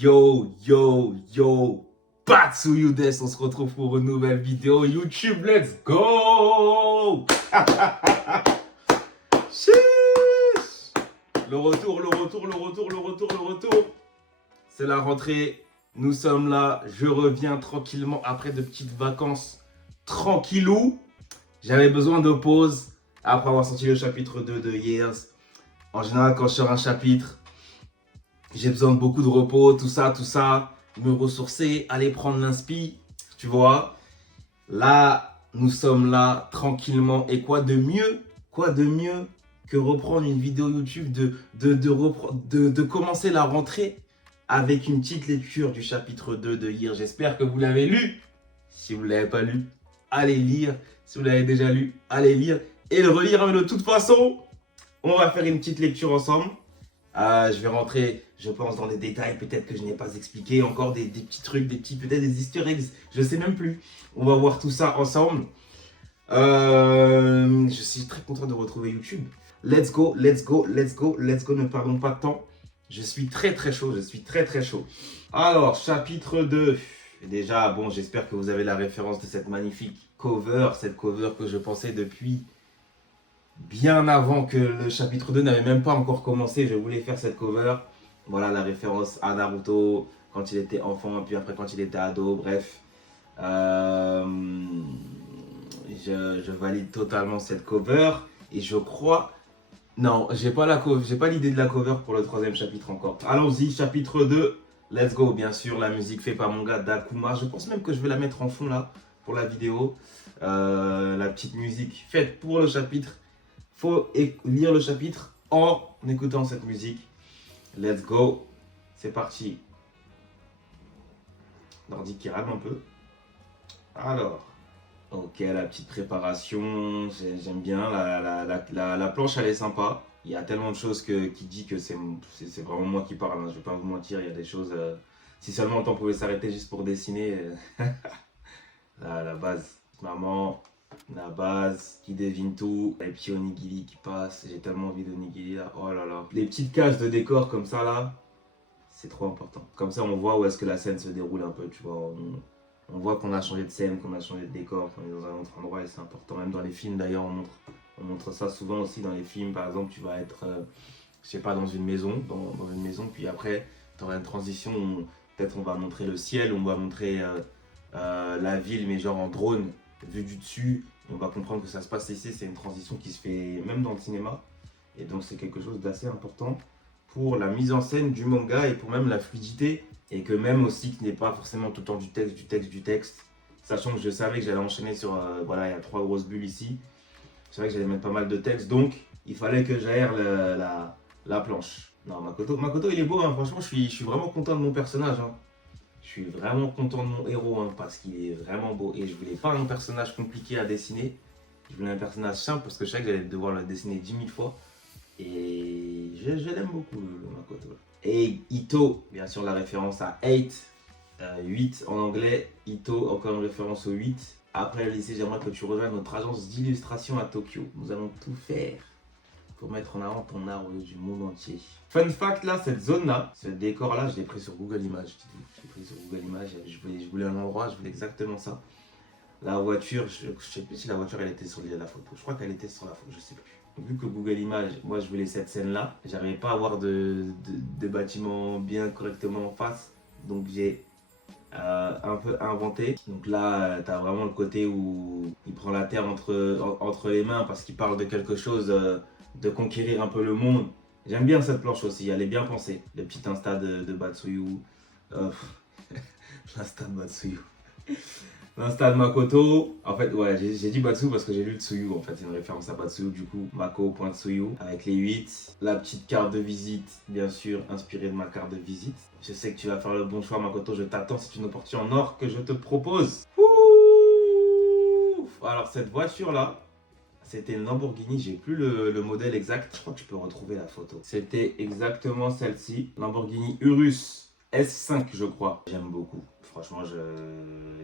Yo, Batsuyudes, on se retrouve pour une nouvelle vidéo YouTube, let's go. Sheesh. Le retour. C'est la rentrée, nous sommes là, je reviens tranquillement après de petites vacances, tranquillou. J'avais besoin de pause après avoir sorti le chapitre 2 de Years. En général, quand je sors un chapitre, j'ai besoin de beaucoup de repos, tout ça, me ressourcer, aller prendre l'inspi, tu vois. Là, nous sommes là tranquillement. Et quoi de mieux que reprendre une vidéo YouTube, de commencer la rentrée avec une petite lecture du chapitre 2 de Years. J'espère que vous l'avez lu. Si vous ne l'avez pas lu, allez lire. Si vous l'avez déjà lu, allez lire et le relire. Mais de toute façon, on va faire une petite lecture ensemble. Je vais rentrer, je pense, dans les détails, peut-être que je n'ai pas expliqué, encore des petits trucs, peut-être des easter eggs, je ne sais même plus. On va voir tout ça ensemble. Je suis très content de retrouver YouTube. Let's go, ne perdons pas de temps. Je suis très chaud, Alors, chapitre 2. Déjà, bon, j'espère que vous avez la référence de cette magnifique cover, cette cover que je pensais depuis bien avant que le chapitre 2 n'avait même pas encore commencé. Je voulais faire cette cover. Voilà la référence à Naruto quand il était enfant, puis après quand il était ado, bref. Je valide totalement cette cover. Et je crois... Non, j'ai pas l'idée de la cover pour le troisième chapitre encore. Allons-y, chapitre 2. Let's go, bien sûr, la musique fait par mon gars Dakuma. Je pense même que je vais la mettre en fond là, pour la vidéo. La petite musique faite pour le chapitre. Faut lire le chapitre en écoutant cette musique. Let's go. C'est parti. L'ordi qui rame un peu. Alors. Ok, la petite préparation. J'aime bien. La planche, elle est sympa. Il y a tellement de choses qui dit que c'est vraiment moi qui parle. Hein. Je vais pas vous mentir. Il y a des choses... si seulement le temps pouvait s'arrêter juste pour dessiner. La base. Maman... La base qui devine tout, les petits onigiri qui passent, j'ai tellement envie d'onigiri là, oh là là. Les petites cases de décor comme ça là, c'est trop important. Comme ça on voit où est-ce que la scène se déroule un peu, tu vois. On voit qu'on a changé de scène, qu'on a changé de décor, qu'on est dans un autre endroit et c'est important. Même dans les films d'ailleurs on montre ça souvent aussi dans les films. Par exemple tu vas être, je sais pas, dans une maison, puis après tu auras une transition où peut-être on va montrer le ciel, on va montrer la ville mais genre en drone. Vu du dessus, on va comprendre que ça se passe ici, c'est une transition qui se fait même dans le cinéma. Et donc c'est quelque chose d'assez important pour la mise en scène du manga et pour même la fluidité. Et que même aussi qu'il n'y ait pas forcément tout le temps du texte. Sachant que je savais que j'allais enchaîner sur, voilà, il y a 3 grosses bulles ici. Je savais que j'allais mettre pas mal de texte, donc il fallait que j'aère la planche. Non, Makoto il est beau, hein. Franchement je suis vraiment content de mon personnage. Hein. Je suis vraiment content de mon héros hein, parce qu'il est vraiment beau. Et je voulais pas un personnage compliqué à dessiner. Je voulais un personnage simple parce que je savais que j'allais devoir le dessiner 10 000 fois. Et je l'aime beaucoup, le Makoto. Et Ito, bien sûr la référence à 8, 8 en anglais. Ito, encore une référence au 8. Après le lycée, j'aimerais que tu rejoignes notre agence d'illustration à Tokyo. Nous allons tout faire pour mettre en avant ton art au lieu du monde entier. Fun fact là, cette zone là, ce décor là, je l'ai pris sur Google Images. Je l'ai pris sur Google Images, je voulais un endroit, je voulais exactement ça. La voiture, je sais plus si la voiture elle était sur la photo. Je crois qu'elle était sur la photo, je sais plus. Vu que Google Images, moi je voulais cette scène là, j'arrivais pas à avoir de bâtiment bien correctement en face. Donc j'ai un peu inventé. Donc là, tu as vraiment le côté où il prend la terre entre les mains parce qu'il parle de quelque chose, de conquérir un peu le monde. J'aime bien cette planche aussi, elle est bien pensée. Le petit Insta de Batsuyu. L'Insta de Batsuyu. L'Insta de Makoto. En fait, ouais, j'ai dit Batsu parce que j'ai lu le Tsuyu. En fait, c'est une référence à Batsuyu. Du coup, Mako.Tsuyu avec les 8. La petite carte de visite, bien sûr, inspirée de ma carte de visite. Je sais que tu vas faire le bon choix, Makoto. Je t'attends. C'est une opportunité en or que je te propose. Ouh. Alors, cette voiture-là, c'était une Lamborghini, j'ai plus le modèle exact. Je crois que je peux retrouver la photo. C'était exactement celle-ci. Lamborghini Urus S5, je crois. J'aime beaucoup. Franchement,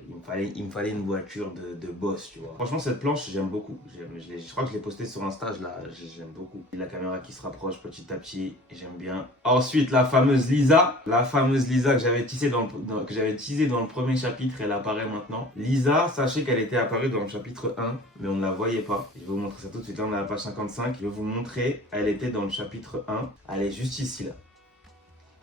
il me fallait une voiture de boss, tu vois. Franchement, cette planche, j'aime beaucoup. Je crois que je l'ai postée sur Insta, j'aime beaucoup. Et la caméra qui se rapproche petit à petit, j'aime bien. Ensuite, la fameuse Lisa. La fameuse Lisa que j'avais teasée que j'avais teasée dans le premier chapitre, elle apparaît maintenant. Lisa, sachez qu'elle était apparue dans le chapitre 1, mais on ne la voyait pas. Je vais vous montrer ça tout de suite. Là, on est à la page 55. Je vais vous montrer. Elle était dans le chapitre 1. Elle est juste ici, là.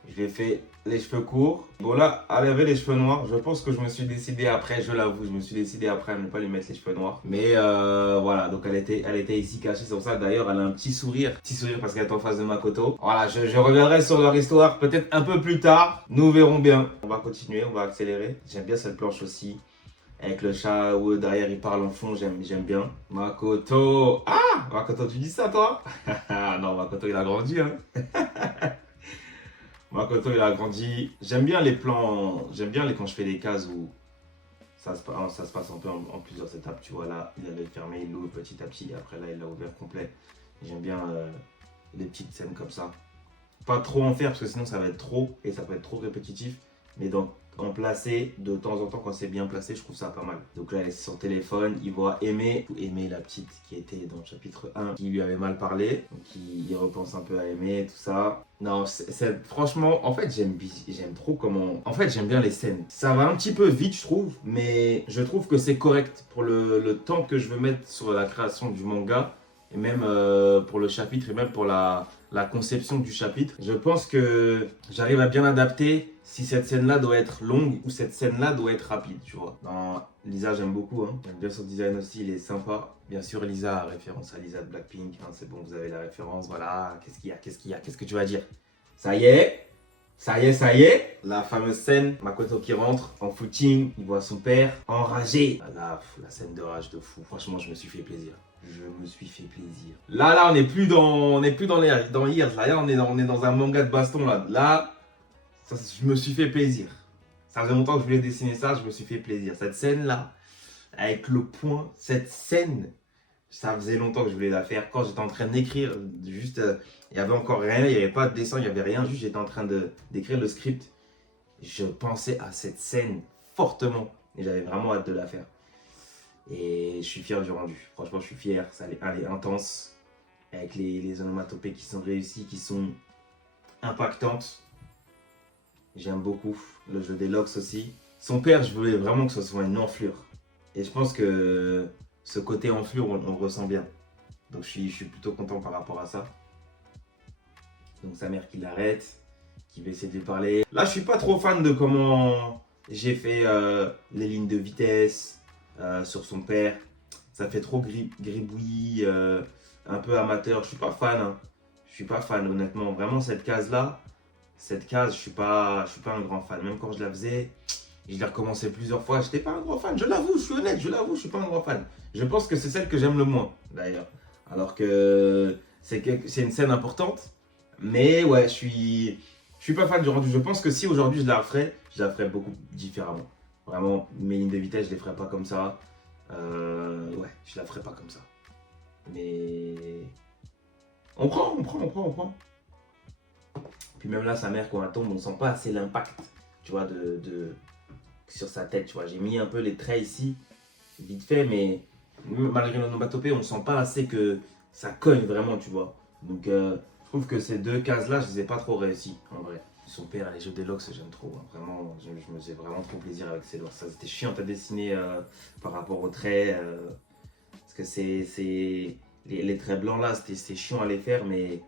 Je lui ai fait les cheveux courts. Bon là, elle avait les cheveux noirs. Je pense que je me suis décidé après, je l'avoue, je me suis décidé après à ne pas lui mettre les cheveux noirs. Mais voilà, donc elle était ici cachée. C'est pour ça d'ailleurs, elle a un petit sourire. Petit sourire parce qu'elle est en face de Makoto. Voilà, je reviendrai sur leur histoire peut-être un peu plus tard. Nous verrons bien. On va continuer, on va accélérer. J'aime bien cette planche aussi. Avec le chat où derrière il parle en fond, j'aime bien. Makoto. Ah, Makoto, tu dis ça toi? Non, Makoto il a grandi, hein. Makoto, il a grandi. J'aime bien les plans, quand je fais des cases où ça se passe un peu en plusieurs étapes. Tu vois, là, il avait fermé, il l'ouvre petit à petit. Et après, là, il l'a ouvert complet. J'aime bien les petites scènes comme ça. Pas trop en faire parce que sinon, ça va être trop et ça peut être trop répétitif. Mais donc, en placer de temps en temps, quand c'est bien placé, je trouve ça pas mal. Donc là, elle est sur son téléphone, il voit Aimé, la petite qui était dans le chapitre 1, qui lui avait mal parlé. Donc il repense un peu à Aimé, tout ça. Non, franchement, en fait, j'aime trop comment... En fait, j'aime bien les scènes. Ça va un petit peu vite, je trouve, mais je trouve que c'est correct pour le temps que je veux mettre sur la création du manga, et même pour le chapitre, et même pour la conception du chapitre. Je pense que j'arrive à bien adapter si cette scène-là doit être longue ou cette scène-là doit être rapide, tu vois. Dans Lisa, j'aime beaucoup, hein. J'aime bien son design aussi, il est sympa. Bien sûr, Lisa, référence à Lisa de Blackpink, hein, c'est bon, vous avez la référence, voilà. Qu'est-ce qu'il y a, qu'est-ce que tu vas dire? Ça y est, ça y est, ça y est. La fameuse scène, Makoto qui rentre en footing, il voit son père enragé. La scène de rage de fou. Franchement, je me suis fait plaisir. Je me suis fait plaisir. Là, on n'est plus dans Years. Là, on est dans un manga de baston. Là, je me suis fait plaisir. Ça faisait longtemps que je voulais dessiner ça, je me suis fait plaisir. Cette scène-là, avec le point, cette scène, ça faisait longtemps que je voulais la faire. Quand j'étais en train d'écrire, juste, il n'y avait encore rien, il n'y avait pas de dessin, il n'y avait rien. Juste, j'étais en train d'écrire le script. Je pensais à cette scène fortement. Et j'avais vraiment hâte de la faire. Et je suis fier du rendu. Franchement, je suis fier. Elle est intense. Avec les onomatopées qui sont réussies, qui sont impactantes. J'aime beaucoup. Le jeu des locks aussi. Son père, je voulais vraiment que ce soit une enflure. Et je pense que ce côté enflure, on le ressent bien. Donc je suis plutôt content par rapport à ça. Donc sa mère qui l'arrête, qui va essayer de lui parler. Là, je suis pas trop fan de comment j'ai fait les lignes de vitesse sur son père. Ça fait trop gribouillis, un peu amateur. Je suis pas fan, hein. Je suis pas fan, honnêtement. Vraiment, cette case, je suis pas un grand fan. Même quand je la faisais, je l'ai recommencé plusieurs fois. J'étais pas un grand fan. Je l'avoue, je suis honnête, je l'avoue, je suis pas un grand fan. Je pense que c'est celle que j'aime le moins, d'ailleurs. Alors que c'est une scène importante. Mais ouais, je suis pas fan du rendu. Je pense que si aujourd'hui je la ferais beaucoup différemment. Vraiment, mes lignes de vitesse, je les ferais pas comme ça. Ouais, je la ferais pas comme ça. Mais on prend. Puis même là, sa mère, quand elle tombe, on sent pas assez l'impact, tu vois, sur sa tête, tu vois. J'ai mis un peu les traits ici, vite fait, mais malgré l'onomatopée, on sent pas assez que ça cogne vraiment, tu vois. Donc, je trouve que ces deux cases-là, je les ai pas trop réussies, en vrai. Son père, les jeux des locks, j'aime trop, hein. Vraiment, je me faisais vraiment trop plaisir avec ces locks. Ça, c'était chiant à dessiner par rapport aux traits. Parce que les traits blancs là, c'est chiant à les faire, mais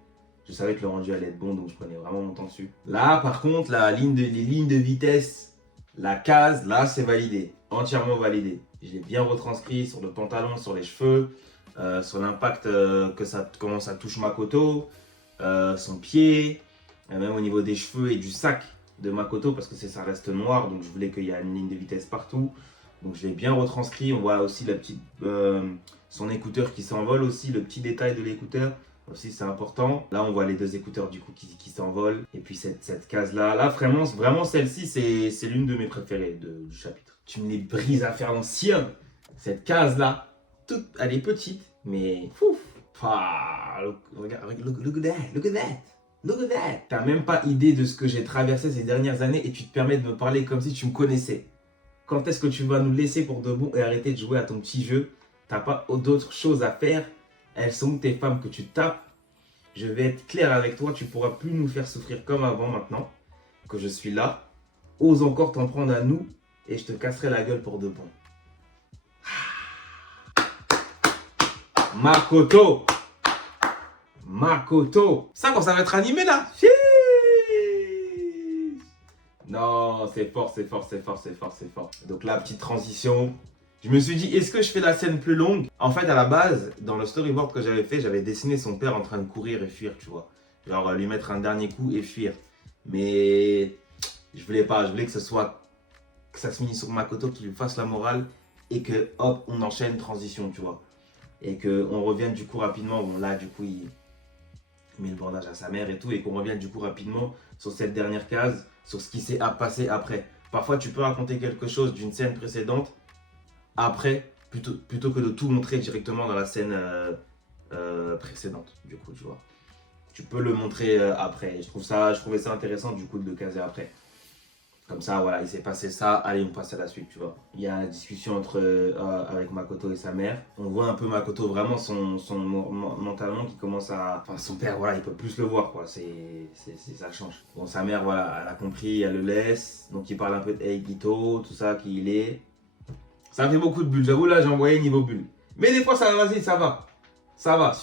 je savais que le rendu allait être bon, donc je prenais vraiment mon temps dessus. Là, par contre, les lignes de vitesse, la case, là, c'est validé. Entièrement validé. Je l'ai bien retranscrit sur le pantalon, sur les cheveux, sur l'impact comment ça touche Makoto, son pied, même au niveau des cheveux et du sac de Makoto, parce que ça reste noir, donc je voulais qu'il y ait une ligne de vitesse partout. Donc je l'ai bien retranscrit. On voit aussi son écouteur qui s'envole aussi, le petit détail de l'écouteur. Aussi c'est important. Là on voit les deux écouteurs du coup qui s'envolent. Et puis cette case là vraiment celle-ci c'est l'une de mes préférées du chapitre. Tu me les brises à faire l'ancien. Cette case là, elle est petite, mais fouf. Look at that. Look at that. T'as même pas idée de ce que j'ai traversé ces dernières années et tu te permets de me parler comme si tu me connaissais. Quand est-ce que tu vas nous laisser pour de bon et arrêter de jouer à ton petit jeu? T'as pas d'autres choses à faire. Elles sont tes femmes que tu tapes. Je vais être clair avec toi, tu pourras plus nous faire souffrir comme avant maintenant que je suis là. Ose encore t'en prendre à nous et je te casserai la gueule pour de bon. Makoto! Makoto! Ça quand ça va être animé là? Chiii. Non, c'est fort, c'est fort, c'est fort, c'est fort, c'est fort. Donc la petite transition. Je me suis dit, est-ce que je fais la scène plus longue? En fait, à la base, dans le storyboard que j'avais fait, j'avais dessiné son père en train de courir et fuir, tu vois. Genre lui mettre un dernier coup et fuir. Mais je voulais pas, je voulais que ce soit, que ça se finisse sur Makoto, qu'il lui fasse la morale et que hop, on enchaîne transition, tu vois. Et qu'on revienne du coup rapidement. Bon, là, du coup, il met le bordage à sa mère et tout. Et qu'on revienne du coup rapidement sur cette dernière case, sur ce qui s'est passé après. Parfois, tu peux raconter quelque chose d'une scène précédente après, plutôt que de tout montrer directement dans la scène précédente, du coup, tu vois. Tu peux le montrer après. Je trouvais ça intéressant, du coup, de le caser après. Comme ça, voilà, il s'est passé ça, allez, on passe à la suite, tu vois. Il y a la discussion avec Makoto et sa mère. On voit un peu Makoto vraiment mentalement qui commence à... Enfin, son père, voilà, il peut plus le voir, quoi. Ça change. Bon, sa mère, voilà, elle a compris, elle le laisse. Donc, il parle un peu de Eikito, tout ça, qui il est. Ça fait beaucoup de bulles, j'avoue, là, j'ai envoyé niveau bulle. Mais des fois, ça va, vas-y, ça va. Ça va,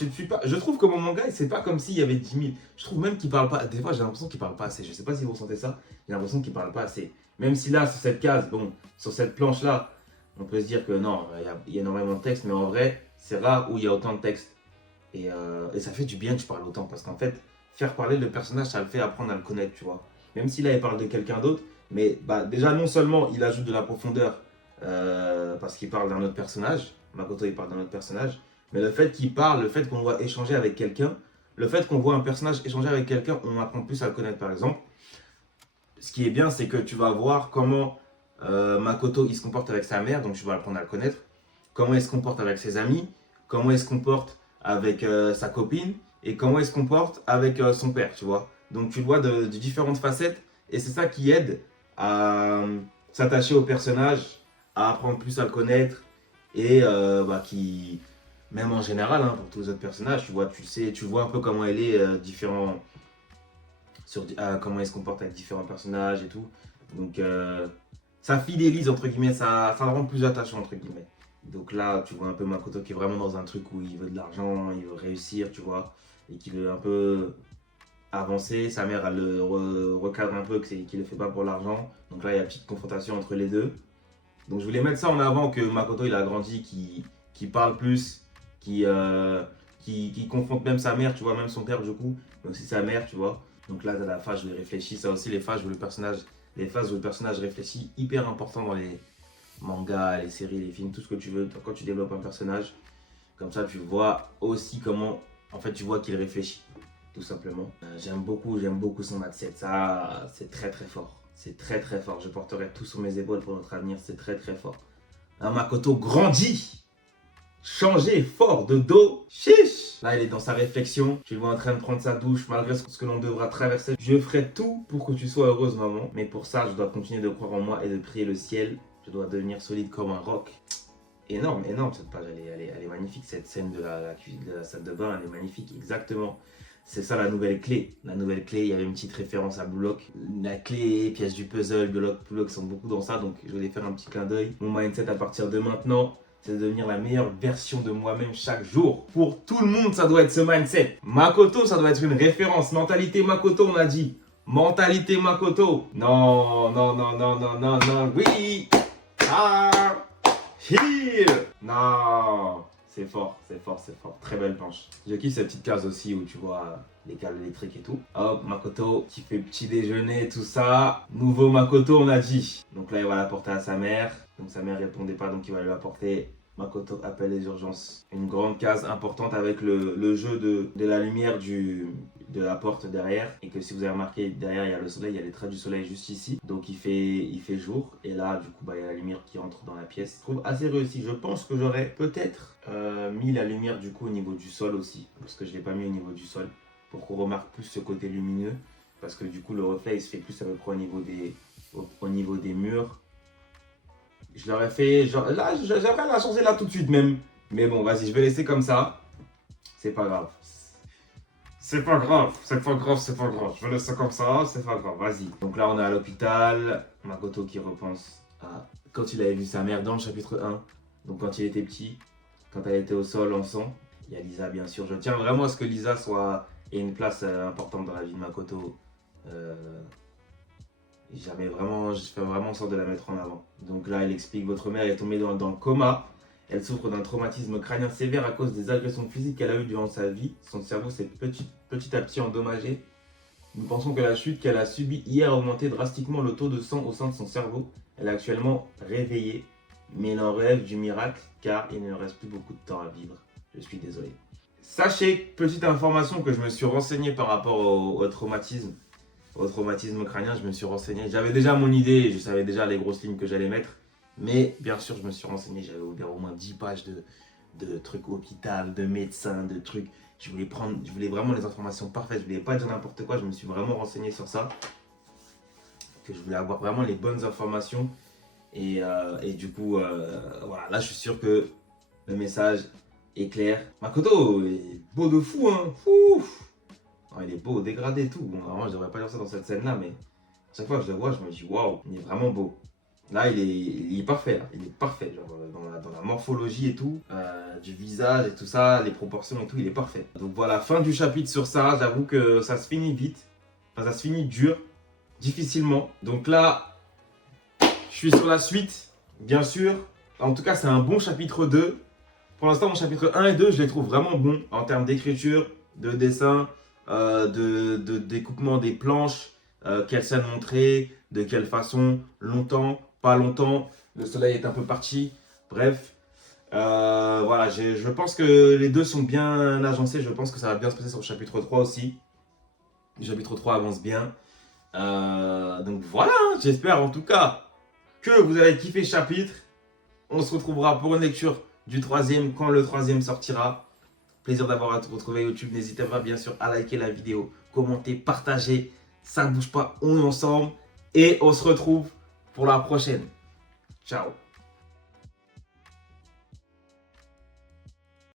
je trouve que mon manga, c'est pas comme s'il y avait 10 000. Je trouve même qu'il parle pas. Des fois, j'ai l'impression qu'il parle pas assez. Je sais pas si vous ressentez ça. J'ai l'impression qu'il parle pas assez. Même si là, sur cette case, bon, sur cette planche-là, on peut se dire que non, il y a énormément de texte. Mais en vrai, c'est rare où il y a autant de texte. Et ça fait du bien que tu parles autant. Parce qu'en fait, faire parler le personnage, ça le fait apprendre à le connaître, tu vois. Même si là, il parle de quelqu'un d'autre. Mais bah, déjà, non seulement il ajoute de la profondeur parce qu'il parle d'un autre personnage. Makoto, il parle d'un autre personnage. Mais le fait qu'il parle, le fait qu'on voit échanger avec quelqu'un, le fait qu'on voit un personnage échanger avec quelqu'un, on apprend plus à le connaître par exemple. Ce qui est bien, c'est que tu vas voir comment Makoto il se comporte avec sa mère, donc tu vas apprendre à le connaître. Comment il se comporte avec ses amis, comment il se comporte avec sa copine, et comment il se comporte avec son père, tu vois. Donc tu vois de différentes facettes, et c'est ça qui aide à s'attacher au personnage, à apprendre plus à le connaître, et qui même en général, hein, pour tous les autres personnages, tu vois un peu comment elle est comment elle se comporte avec différents personnages et tout. Donc ça fidélise entre guillemets, ça le rend plus attachant entre guillemets. Donc là, tu vois un peu Makoto qui est vraiment dans un truc où il veut de l'argent, il veut réussir, tu vois, et qu'il veut un peu avancer. Sa mère, elle le recadre un peu, qu'il le fait pas pour l'argent. Donc là, il y a une petite confrontation entre les deux. Donc je voulais mettre ça en avant que Makoto il a grandi, qui parle plus, qui confronte même sa mère, tu vois, même son père du coup, mais aussi sa mère, tu vois. Donc là, dans la phase où il réfléchit, ça aussi les phases où les phases où le personnage réfléchit, hyper important dans les mangas, les séries, les films, tout ce que tu veux, quand tu développes un personnage, comme ça tu vois aussi comment, en fait tu vois qu'il réfléchit, tout simplement. J'aime beaucoup son mindset, ça c'est très très fort. C'est très très fort, je porterai tout sur mes épaules pour notre avenir, c'est très très fort. Un Makoto grandit, changé, fort, de dos, chiche. Là il est dans sa réflexion, tu le vois en train de prendre sa douche malgré ce que l'on devra traverser. Je ferai tout pour que tu sois heureuse maman, mais pour ça je dois continuer de croire en moi et de prier le ciel. Je dois devenir solide comme un roc. Énorme, énorme cette page, elle est magnifique, cette scène de la salle de bain, elle est magnifique, exactement. C'est ça la nouvelle clé. La nouvelle clé, il y avait une petite référence à Blue Lock. La clé, pièce du puzzle, Blue Lock sont beaucoup dans ça, donc je voulais faire un petit clin d'œil. Mon mindset à partir de maintenant, c'est de devenir la meilleure version de moi-même chaque jour. Pour tout le monde, ça doit être ce mindset. Makoto, ça doit être une référence. Mentalité Makoto, on a dit. Mentalité Makoto. Non, non, non, non, non, non, non, oui. Ah, heal. Non. C'est fort, c'est fort, c'est fort. Très belle planche. Je kiffe cette petite case aussi où tu vois les câbles électriques et tout. Hop, Makoto qui fait petit déjeuner, tout ça. Nouveau Makoto, on a dit. Donc là, il va l'apporter à sa mère. Donc sa mère répondait pas, donc il va lui apporter. Makoto appelle les urgences. Une grande case importante avec le jeu de la lumière de la porte derrière. Et que si vous avez remarqué, derrière il y a le soleil, il y a les traits du soleil juste ici. Donc il fait jour. Et là, du coup, il y a la lumière qui entre dans la pièce. Je trouve assez réussi. Je pense que j'aurais peut-être mis la lumière du coup au niveau du sol aussi. Parce que je ne l'ai pas mis au niveau du sol. pour qu'on remarque plus ce côté lumineux. Parce que du coup, le reflet, il se fait plus à peu près au niveau des murs. Je l'aurais fait, genre, là, j'aimerais la changer là tout de suite même. Mais bon, vas-y, je vais laisser comme ça. C'est pas grave. C'est pas grave, c'est pas grave, c'est pas grave. Je vais laisser comme ça, c'est pas grave, vas-y. Donc là, on est à l'hôpital. Makoto qui repense à quand il avait vu sa mère dans le chapitre 1. Donc quand il était petit, quand elle était au sol en sang. Il y a Lisa, bien sûr. Je tiens vraiment à ce que Lisa ait une place importante dans la vie de Makoto. Euh, je fais vraiment en sorte de la mettre en avant. Donc là, il explique votre mère est tombée dans le coma. Elle souffre d'un traumatisme crânien sévère à cause des agressions physiques qu'elle a eues durant sa vie. Son cerveau s'est petit à petit endommagé. Nous pensons que la chute qu'elle a subie hier a augmenté drastiquement le taux de sang au sein de son cerveau. Elle est actuellement réveillée, mais elle en rêve du miracle car il ne reste plus beaucoup de temps à vivre. Je suis désolé. Sachez, petite information, que je me suis renseigné par rapport au traumatisme. Au traumatisme crânien, je me suis renseigné. J'avais déjà mon idée, je savais déjà les grosses lignes que j'allais mettre. Mais bien sûr, je me suis renseigné. J'avais ouvert au moins 10 pages de trucs hôpital, de médecins, de trucs. Je voulais vraiment les informations parfaites. Je voulais pas dire n'importe quoi. Je me suis vraiment renseigné sur ça. Que je voulais avoir vraiment les bonnes informations. Et du coup, voilà. Là, je suis sûr que le message est clair. Makoto est beau de fou, hein. Ouf. Oh, il est beau, dégradé et tout. Bon, vraiment, je devrais pas dire ça dans cette scène-là, mais chaque fois que je le vois, je me dis waouh, il est vraiment beau. Là, il est parfait, là. Il est parfait, genre dans la morphologie et tout, du visage et tout ça, les proportions et tout, il est parfait. Donc voilà, fin du chapitre sur ça. J'avoue que ça se finit vite, enfin ça se finit dur, difficilement. Donc là, je suis sur la suite, bien sûr. En tout cas, c'est un bon chapitre 2. Pour l'instant, mon chapitre 1 et 2, je les trouve vraiment bons en termes d'écriture, de dessin, de découpement des planches, quelle scène montrer, de quelle façon, longtemps, pas longtemps, le soleil est un peu parti, bref. Voilà, je pense que les deux sont bien agencés, je pense que ça va bien se passer sur le chapitre 3 aussi. Le chapitre 3 avance bien. Donc voilà, j'espère en tout cas que vous avez kiffé le chapitre. On se retrouvera pour une lecture du troisième quand le troisième sortira. Plaisir d'avoir retrouvé YouTube. N'hésitez pas bien sûr à liker la vidéo, commenter, partager. Ça ne bouge pas, on est ensemble. Et on se retrouve pour la prochaine. Ciao.